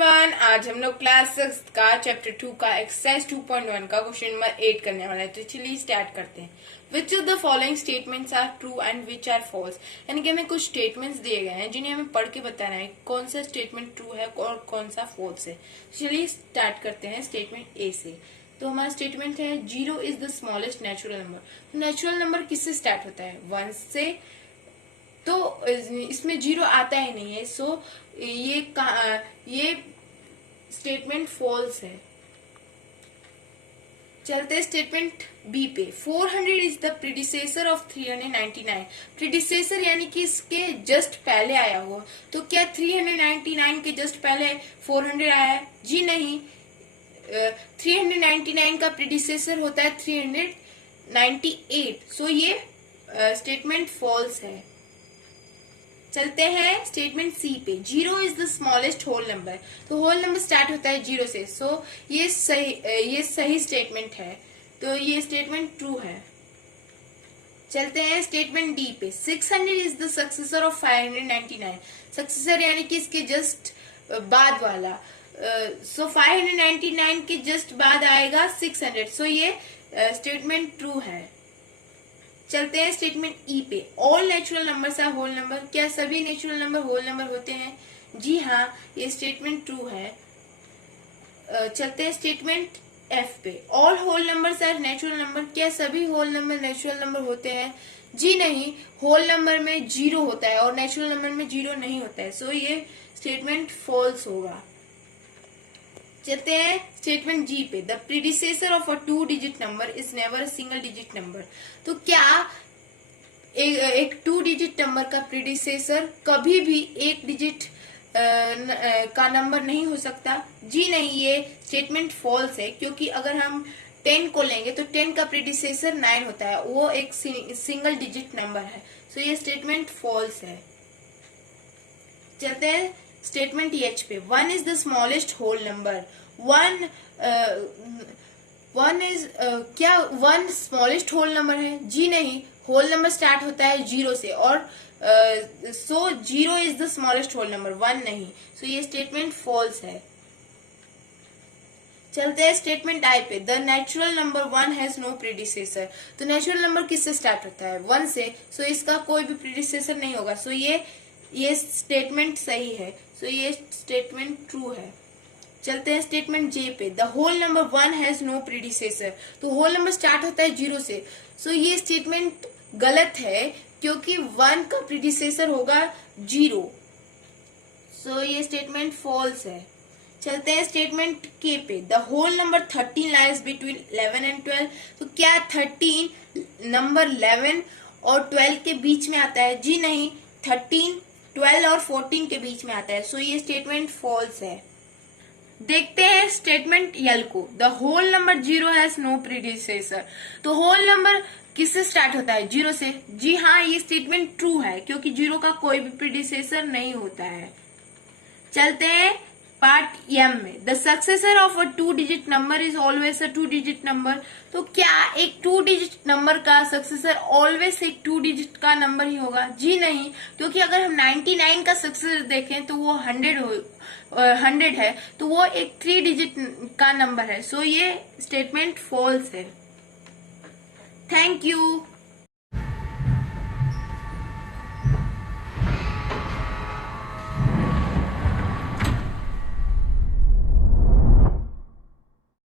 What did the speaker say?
Everyone, आज हम लोग क्लास 6 का चैप्टर 2 का एक्सरसाइज 2.1 का क्वेश्चन नंबर 8 करने वाला है। तो चलिए स्टार्ट करते हैं। Which of the following statements are true and which are false. यानी कि हमें कुछ स्टेटमेंट्स दिए गए हैं जिन्हें हमें पढ़ के बताना है कौन सा स्टेटमेंट ट्रू है और कौन सा फॉल्स है। चलिए स्टार्ट करते हैं स्टेटमेंट ए से। तो हमारा स्टेटमेंट है 0 is the smallest natural number. Natural number किससे स्टार्ट होता है? 1 से। तो इसमें 0 आता ही नहीं है, सो ये स्टेटमेंट फॉल्स है। चलते हैं स्टेटमेंट बी पे। 400 is the predecessor of 399। Predecessor यानी कि इसके जस्ट पहले आया हुआ। तो क्या 399 के जस्ट पहले 400 आया है? जी नहीं। 399 का प्रीडिसेसर होता है 398। सो ये स्टेटमेंट फॉल्स है। चलते हैं स्टेटमेंट सी पे। 0 is the smallest whole number. तो होल नंबर स्टार्ट होता है 0 से। सो ये सही स्टेटमेंट है। तो ये स्टेटमेंट ट्रू है। चलते हैं स्टेटमेंट डी पे। 600 is the successor of 599। Successor यानी कि इसके जस्ट बाद वाला। सो 599 के जस्ट बाद आएगा 600। सो ये स्टेटमेंट ट्रू है। चलते हैं स्टेटमेंट ई पे। All natural numbers are whole number. क्या सभी नेचुरल नंबर होल नंबर होते हैं? जी हाँ, ये स्टेटमेंट ट्रू है। चलते हैं स्टेटमेंट एफ पे। All whole numbers are natural number. क्या सभी होल नंबर नेचुरल नंबर होते हैं? जी नहीं, होल नंबर में 0 होता है और नेचुरल नंबर में 0 नहीं होता है। सो ये स्टेटमेंट फॉल्स होगा। चलते हैं स्टेटमेंट जी पे। The predecessor of a 2 digit number is never a single digit number. तो क्या एक 2 डिजिट नंबर का प्रीडिसेसर कभी भी 1 डिजिट का नंबर नहीं हो सकता? जी नहीं, ये स्टेटमेंट फॉल्स है। क्योंकि अगर हम 10 को लेंगे तो 10 का प्रीडिसेसर 9 होता है, वो एक सिंगल डिजिट नंबर है। सो ये स्टेटमेंट फॉल्स है। चलते हैं स्टेटमेंट एच पे। 1 is the smallest whole number. 1 is क्या 1 स्मॉलेस्ट होल नंबर है? जी नहीं, होल नंबर स्टार्ट होता है 0 से और so 0 is the smallest whole number, 1 नहीं। सो ये स्टेटमेंट फॉल्स है। चलते हैं स्टेटमेंट आई पे। The natural number 1 has no predecessor. तो नेचुरल नंबर किससे स्टार्ट होता है? 1 से। सो इसका कोई भी प्रीडिसेसर नहीं होगा। सो ये स्टेटमेंट सही है। सो ये स्टेटमेंट ट्रू है। चलते हैं स्टेटमेंट जे पे। The whole number 1 has no predecessor. तो होल नंबर स्टार्ट होता है 0 से। सो ये स्टेटमेंट गलत है क्योंकि 1 का प्रीडिसेसर होगा 0। सो ये स्टेटमेंट फॉल्स है। चलते हैं स्टेटमेंट के पे। The whole number 13 lies between 11 and 12। तो क्या 13 नंबर 11 और 12 के बीच में आता है? जी नहीं, 13 12 और 14 के बीच में आता है। सो ये स्टेटमेंट फॉल्स है। देखते हैं स्टेटमेंट यल को। The whole number 0 has no predecessor. तो होल नंबर किससे स्टार्ट होता है? 0 से। जी हाँ, ये स्टेटमेंट ट्रू है क्योंकि 0 का कोई भी प्रीडिसेसर नहीं होता है। चलते हैं पार्ट एम में। The successor of a 2 digit number is always a 2 digit number. तो क्या एक 2 डिजिट नंबर का सक्सेसर ऑलवेज एक 2 डिजिट का नंबर ही होगा? जी नहीं, क्योंकि अगर हम 99 का सक्सेसर देखें तो वो 100 है, तो वो एक 3 डिजिट का नंबर है। सो ये स्टेटमेंट फॉल्स है। Thank you.